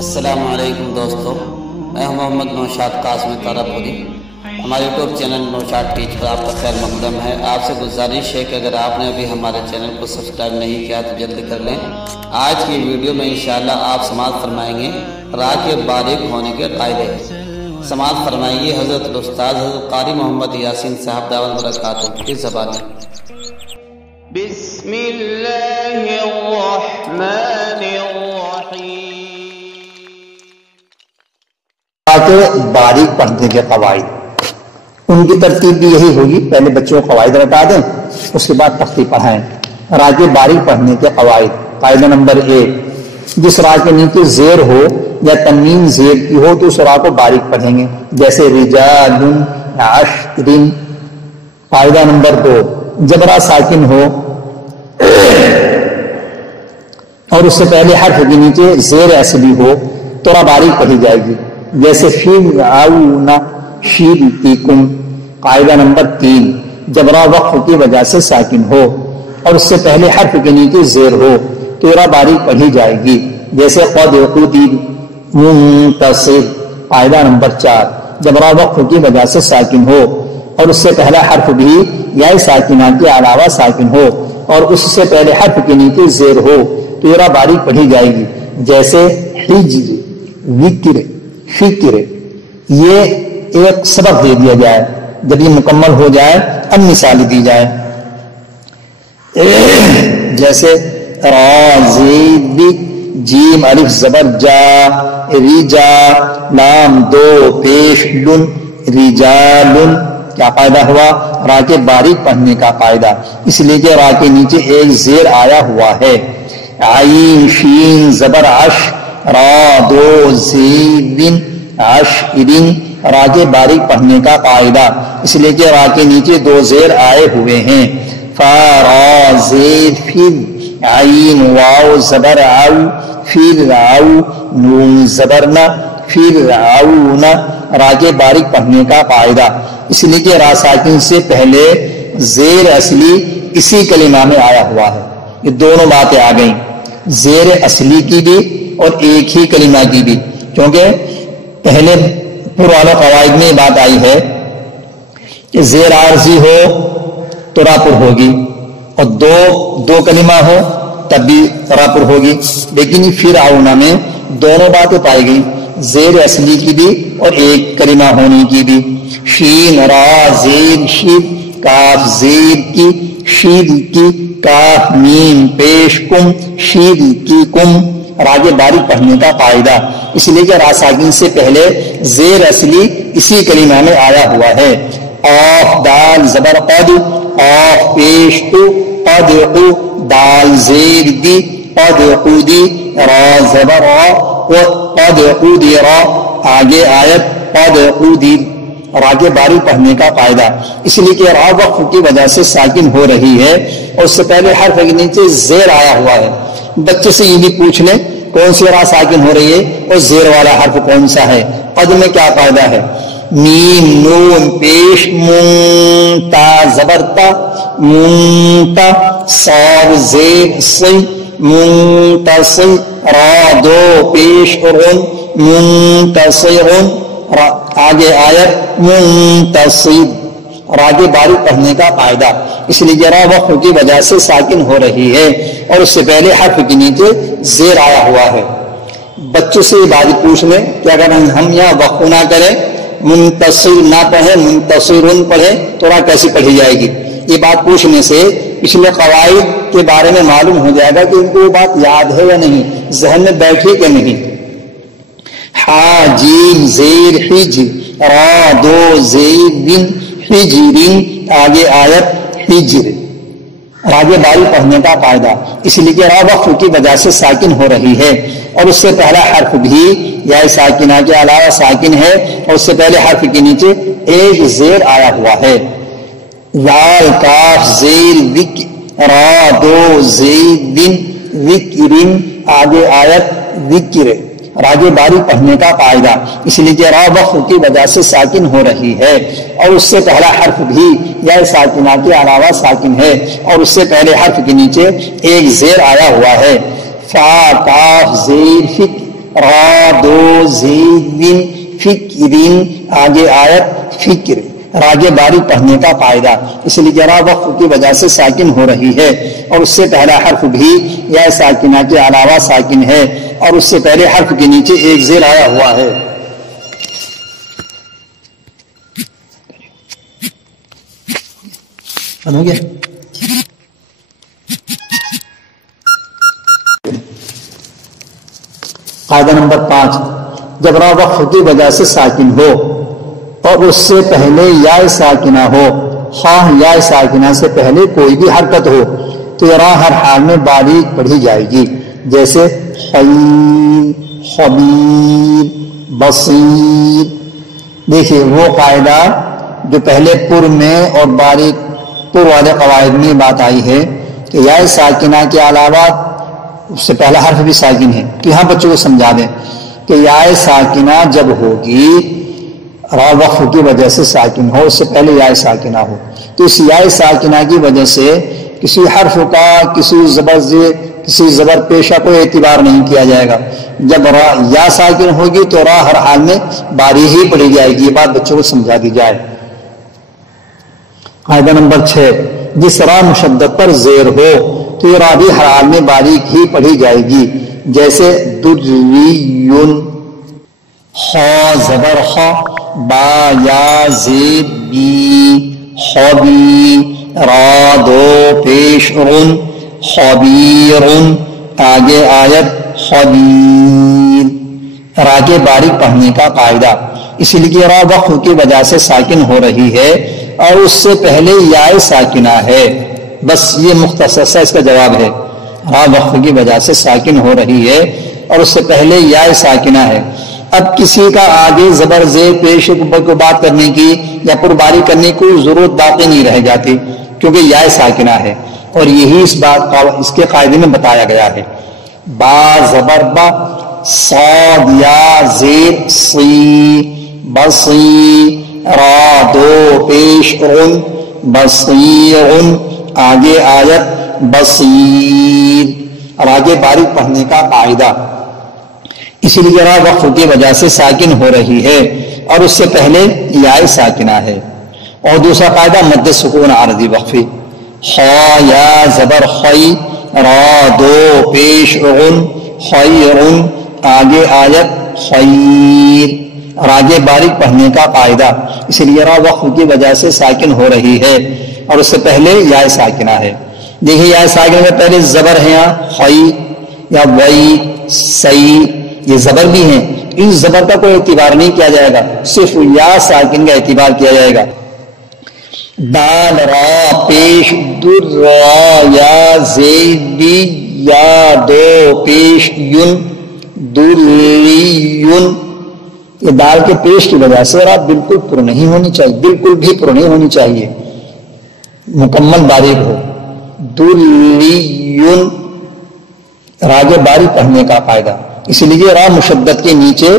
السلام علیکم دوستو، میں ہوں محمد نوشاد قاسمی تارپوری۔ ہمارے یوٹیوب چینل نوشاد ٹیچ پر آپ کا خیر مقدم ہے۔ آپ سے گزارش ہے کہ اگر آپ نے ابھی ہمارے چینل کو سبسکرائب نہیں کیا تو جلدی کر لیں۔ آج کی ویڈیو میں انشاءاللہ آپ سماعت فرمائیں گے راکے باریک ہونے کے قاعدے۔ سماعت فرمائیے حضرت الاستاذ حضرت قاری محمد یاسین صاحب دعوت برکاتہ کی زبان میں۔ بسم اللہ الرحمن الرحیم۔ راکے باریک پڑھنے کے قواعد، ان کی ترتیب بھی یہی ہوگی، پہلے بچوں کو قواعد رٹا دیں، اس کے بعد تختی پڑھائیں۔ راکے باریک پڑھنے کے قواعد، قاعدہ نمبر 1، جس را کے نیچے زیر ہو یا تنوین زیر کی ہو تو اس را کو باریک پڑھیں گے، جیسے رجال عشر۔ قاعدہ نمبر 2، جب را ساکن ہو اور اس سے پہلے حرف کے نیچے زیر اصلی ہو تو را باریک پڑھی جائے گی، جیسے فرعون شرککم۔ قاعدہ نمبر 3، جب را وقف کی وجہ سے ساکن ہو اور اس سے پہلے حرف کے نیچے زیر ہو تو را باریک پڑھی جائے گی، جیسے قد قدر منتصر۔ قاعدہ نمبر 4، جب را وقف کی وجہ سے ساکن ہو اور اس سے پہلا حرف بھی یا ساکنہ کے علاوہ ساکن ہو اور اس سے پہلے حرف کے نیچے زیر ہو تو یہ را باریک پڑھی جائے گی، جیسے حجر، ذکر، فکر۔ یہ ایک سبق دے دیا جائے، جب یہ مکمل ہو جائے اب مثال دی جائے، جیسے رازی جیم الف زبر جا، رجا لام دو پیش لن، رجالن۔ کیا قاعدہ ہوا؟ را کے باریک پڑھنے کا قاعدہ، اس لیے کہ را کے نیچے ایک زیر آیا ہوا ہے۔ عین شین زبر عش، را دو زین عشرین۔ را کے باریک پڑھنے کا قاعدہ، اس لیے کہ را کے نیچے دو زیر آئے ہوئے ہیں۔ فا را زیر فر، عین واو زبر عو، فر عو نون زبر نا، فر عون۔ را کے باریک پڑھنے کا قاعدہ، اس لیے کہ را ساکن سے پہلے زیر اصلی اسی کلمہ میں آیا ہوا ہے۔ یہ دونوں باتیں آ گئیں، زیر اصلی کی بھی اور ایک ہی کلمہ کی بھی، کیونکہ پہلے پرانے قواعد میں بات آئی ہے کہ زیر عارضی ہو تو را پر ہوگی اور دو کلمہ ہو تب بھی را پر ہوگی، لیکن فرعون میں دونوں باتیں پائی گئی، زیر اصلی کی بھی اور ایک کلمہ ہونے کی بھی۔ شین را زیر شیر، کاف زیر کی، شیر کی، کاف میم پیش کم، شیر کی کم۔ راکے باریک پڑھنے کا قاعدہ، اس لیے کہ را ساکن سے پہلے زیر اصلی اسی کلمہ میں آیا ہوا ہے۔ قاف دال زبر قد، قاف پیش تو، قد قو، دال زیر دی، قد قودی، را زبر را، قد قودی را۔ آگے آیت قد قودی۔ راکے باریک پڑھنے کا قاعدہ، اس لیے کہ را وقف کی وجہ سے ساکن ہو رہی ہے اور اس سے پہلے حرف کے نیچے زیر آیا ہوا ہے۔ بچے سے یہ بھی پوچھ لیں کون سی را ساکن ہو رہی ہے اور زیر والا حرف کون سا ہے۔ قد میں کیا قاعدہ ہے؟ میم نون پیش مون، تا زبر تا، مونتا، صاد زیر سی، مونتصی، را دو پیش رن، منتصرن۔ آگے آیت منتصب۔ راکے باریک پڑھنے کا قاعدہ، اس لیے را وقف کی وجہ سے ساکن ہو رہی ہے اور اس سے پہلے حرف کے نیچے زیر آیا ہوا ہے۔ بچوں سے یہ بات پوچھ لیں کہ اگر ہم یہاں وقف نہ کریں، منتصر نہ پڑھیں، منتصرن پڑھیں تو را کیسی پڑھی جائے گی؟ یہ بات پوچھنے سے پچھلے قواعد کے بارے میں معلوم ہو جائے گا کہ ان کو یہ بات یاد ہے یا نہیں، ذہن میں بیٹھی کہ نہیں۔ ہا جیم زیر حج، را دو زیر بن، حجرین۔ آگے آیت حجر۔ راکے باریک پڑھنے کا قاعدہ، اس لیے کہ را وقف کی وجہ سے ساکن ہو رہی ہے اور اس سے پہلا حرف بھی یا ساکنہ کے علاوہ ساکن ہے اور اس سے پہلے حرف کے نیچے ایک زیر آیا ہوا ہے۔ لال کاف زیر وک، را دو زیر بن، وکرن۔ آگے آیت وکر۔ راکے باریک پڑھنے کا قاعدہ، اس لیے کہ را وقف کی وجہ سے ساکن ہو رہی ہے اور اس سے پہلا حرف بھی یا ساکنہ کے علاوہ ساکن ہے اور اس سے پہلے حرف کے نیچے ایک زیر آیا ہوا ہے۔ فا کاف زیر فک، را دو زین فکرین، آگے آیت فکر، راگے باریک پڑھنے کا قاعدہ، اس لیے کہ را وقف کی وجہ سے ساکن ہو رہی ہے اور اس سے پہلا حرف بھی یا ساکنہ کے علاوہ ساکن ہے اور اس سے پہلے حرف کے نیچے ایک زیر آیا ہوا ہے۔ ہو گیا؟ قاعدہ نمبر 5، جب را وقف کی وجہ سے ساکن ہو اور اس سے پہلے یا ساکنہ ہو، خواہ یا ساکنہ سے پہلے کوئی بھی حرکت ہو، تو یہ را ہر حال میں باریک پڑھی جائے گی، جیسے خیر، خبیر، بصیر۔ دیکھیے وہ قاعدہ جو پہلے پر میں اور باریک پر والے قواعد میں بات آئی ہے کہ یا ساکنہ کے علاوہ اس سے پہلا حرف بھی ساکن ہے، تو یہاں بچوں کو سمجھا دیں کہ یا ساکنہ جب ہوگی را وقف کی وجہ سے ساکن ہو، اس سے پہلے یا ساکنہ ہو، تو اس یا ساکنہ کی وجہ سے کسی حرف کا کسی زبر پیشہ کو اعتبار نہیں کیا جائے گا۔ جب را یا ساکن ہوگی تو را ہر حال میں باریک ہی پڑھی جائے گی، یہ بات بچوں کو سمجھا دی جائے۔ قاعدہ نمبر 6، جس را مشدد پر زیر ہو تو یہ را بھی ہر حال میں باریک ہی پڑھی جائے گی، جیسے دریون، خا زبر خا، با یا زیر بی، خبی، را دو پیش رن، خبیرن، آگے آیت خبیر، راکے باریک پڑھنے کا قاعدہ، اسی لیے را وقف کی وجہ سے ساکن ہو رہی ہے اور اس سے پہلے یا ساکنہ ہے، بس یہ مختصر سا اس کا جواب ہے۔ را وقف کی وجہ سے ساکن ہو رہی ہے اور اس سے پہلے یا ساکنہ ہے۔ اب کسی کا آگے زبر زیر پیش کو بات کرنے کی یا پر باریک کرنے کی ضرورت باقی نہیں رہ جاتی کیونکہ یا ساکنہ ہے، اور یہی اس کے قاعدے میں بتایا گیا ہے۔ با زبر با، صاد یا زیر سی، بصی، را دو پیش رن، بصیرن، آگے آیت بصیر، اور آگے باریک پڑھنے کا قاعدہ، اسی لیے را وقف کی وجہ سے ساکن ہو رہی ہے اور اس سے پہلے یا ساکنہ ہے۔ اور دوسرا قاعدہ مد سکون عارضی وقفی، خا یا زبر خی، را دو پیش رن، خیرن، آگے آیت خیر، اور آگے باریک پڑھنے کا قاعدہ، اس لیے را وقف کی وجہ سے ساکن ہو رہی ہے اور اس سے پہلے یا ساکنہ ہے۔ دیکھیے یا ساکنہ میں پہلے زبر ہے یہاں خی یا وئی، سی، یہ زبر بھی ہیں، اس زبر کا کوئی اعتبار نہیں کیا جائے گا، صرف یا ساکن کا اعتبار کیا جائے گا۔ دال را پیش در، را یا زید بی، یا دو پیش یون، دریون، یہ دال کے پیش کی وجہ سے را بالکل پر نہیں ہونی چاہیے، بالکل بھی پر نہیں ہونی چاہیے، مکمل باریک ہو۔ دریون، راگے باریک پڑھنے کا قاعدہ، اس لیے را مشدد کے نیچے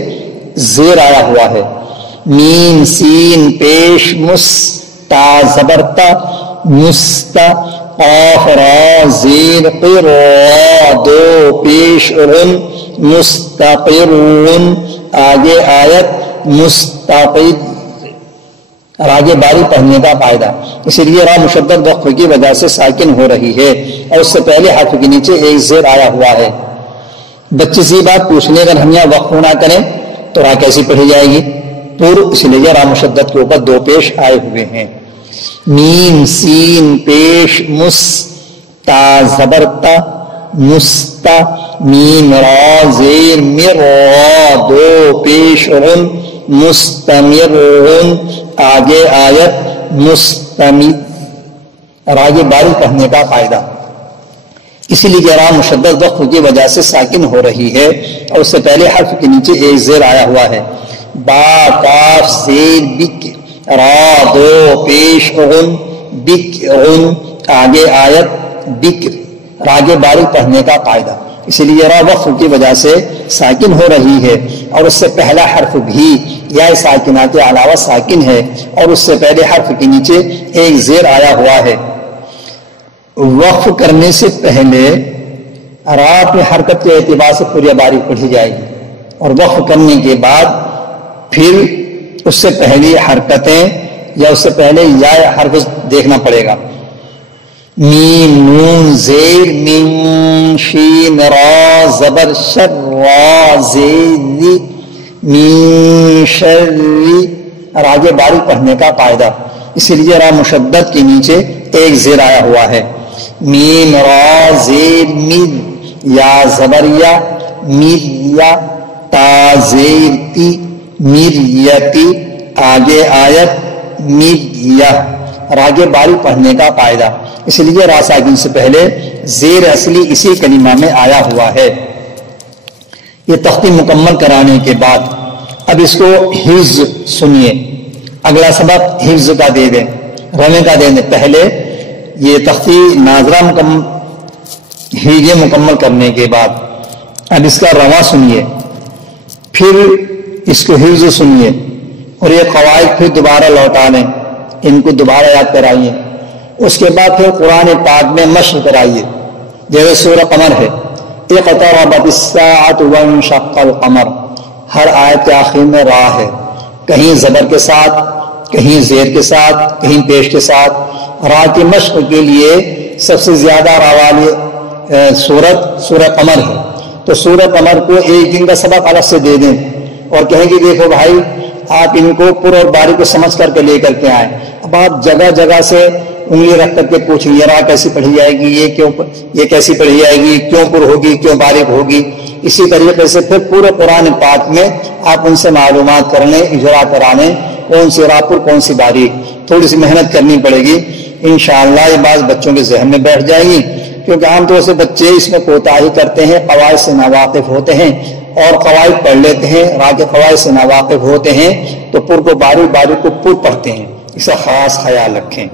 زیر آیا ہوا ہے۔ میم سین پیش مس، تا زبرتا، مستا، قاف را زیر قر، را دو پیش رن، مستقرن، آگے آیت مستقر، راگے باریک پڑھنے کا قاعدہ، اسی لیے را مشدد وقف کی وجہ سے ساکن ہو رہی ہے اور اس سے پہلے حرف کے نیچے ایک زیر آیا ہوا ہے۔ بچے سے بات پوچھ لیں اگر ہم یہاں وقف نہ کریں تو را کیسی پڑھی جائے گی؟ پر، اس لیے را مشدد کے اوپر دو پیش آئے ہوئے ہیں۔ میم سین پیش مس، تا زبرتا، مستا، میم را زیر مر، را دو پیش رن، مستمرن، آگے آیت مستمر، راگے باریک پڑھنے کا قاعدہ، اسی لیے را مشدد وقف کی وجہ سے ساکن ہو رہی ہے اور اس سے پہلے حرف کے نیچے ایک زیر آیا ہوا ہے۔ با کاف زیر بک، را دو پیش غن، بک غن، آگے آیت بکر، راگے باریک پڑھنے کا قاعدہ، اسی لیے را وقف کی وجہ سے ساکن ہو رہی ہے اور اس سے پہلا حرف بھی یا ساکنہ کے علاوہ ساکن ہے اور اس سے پہلے حرف کے نیچے ایک زیر آیا ہوا ہے۔ وقف کرنے سے پہلے را اپنی حرکت کے اعتبار سے پوری باریک پڑھی جائے گی، اور وقف کرنے کے بعد پھر اس سے پہلی حرکتیں یا اس سے پہلے یا حرف دیکھنا پڑے گا. میم نون زیر من شین را زبر شر را زیر من شر. اور آگے باریک پڑھنے کا قاعدہ، اسی لیے را مشدد کے نیچے ایک زیر آیا ہوا ہے. میم را زیر مید یا زبر یا میر یا تا زیر تی میریتی. آگے آیت میریا. اور آگے باریک پڑھنے کا قاعدہ، اس لیے را ساکن سے پہلے زیر اصلی اسی کلمہ میں آیا ہوا ہے. یہ تختی مکمل کرانے کے بعد اب اس کو حفظ سنیے. اگلا سبق حفظ کا دے دیں، رمے کا دے دیں. پہلے یہ تختی ناظرہ مکمل کرنے کے بعد اب اس کا رواں سنیے، پھر اس کو حفظ سنیے، اور یہ قواعد پھر دوبارہ لوٹا لیں، ان کو دوبارہ یاد کرائیے. اس کے بعد پھر قرآن پاک میں مشق کرائیے. جیسے سورہ قمر ہے، اقتربت الساعۃ وانشق القمر، ہر آیت کے آخر میں را ہے، کہیں زبر کے ساتھ، کہیں زیر کے ساتھ، کہیں پیش کے ساتھ. را کی مشق کے لیے سب سے زیادہ را والی سورہ قمر ہے. تو سورہ قمر کو ایک دن کا سبق الگ سے دے دیں اور کہیں کہ دیکھو بھائی آپ ان کو پر اور باریک کو سمجھ کر کے لے کر کے آئیں. اب آپ جگہ جگہ سے انگلی رکھ کر کے پوچھیں یہ را کیسی پڑھی جائے گی، یہ کیسی پڑھی جائے گی، کیوں پر ہوگی، کیوں باریک ہوگی. اسی طریقے سے پھر پورے قرآن پاک میں آپ ان سے معلومات کر لیں، اجرا کرانے، کون سی را پر کون سی باریک. تھوڑی سی محنت کرنی پڑے گی، انشاءاللہ یہ بات بچوں کے ذہن میں بیٹھ جائے گی. کیونکہ عام طور سے بچے اس میں کوتاہی کرتے ہیں، قواعد سے ناواقف ہوتے ہیں اور قواعد پڑھ لیتے ہیں، را کے قواعد سے ناواقف ہوتے ہیں تو پر کو باریک، باریک کو پر پڑھتے ہیں. اس کا خاص خیال رکھیں.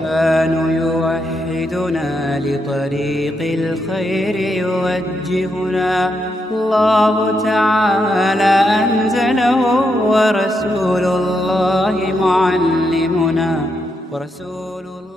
يوحدنا لطريق الخير يوجهنا الله تعالى أنزله ورسول الله معلمنا ورسول الله